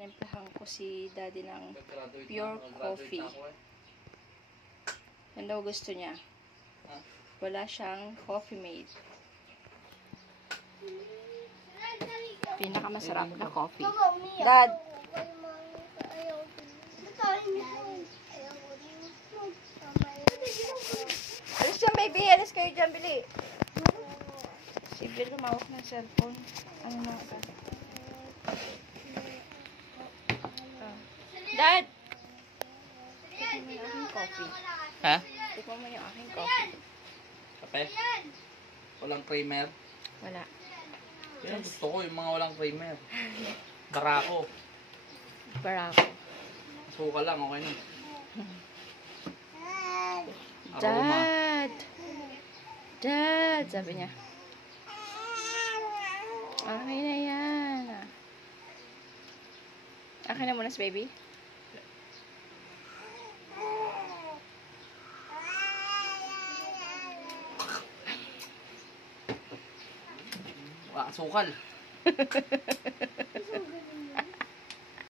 Timplahan ko si daddy ng pure coffee. Yan daw gusto niya. Wala siyang coffee mate. Pinakamasarap na coffee. Dad! Alis dyan, baby! Alis kayo dyan, bili! Si Bill lumawak ng cellphone. Ano na ito? Dad! Tikman mo yung aking coffee. Ha? Tikman mo yung aking coffee. Kape? Walang creamer? Wala. Yan, gusto ko yung mga walang creamer. Barako. Barako. Suka lang, okay na. Aroma. Dad! Dad! Sabi niya. Okay na yan. Okay na muna si baby. Wala kang sukal.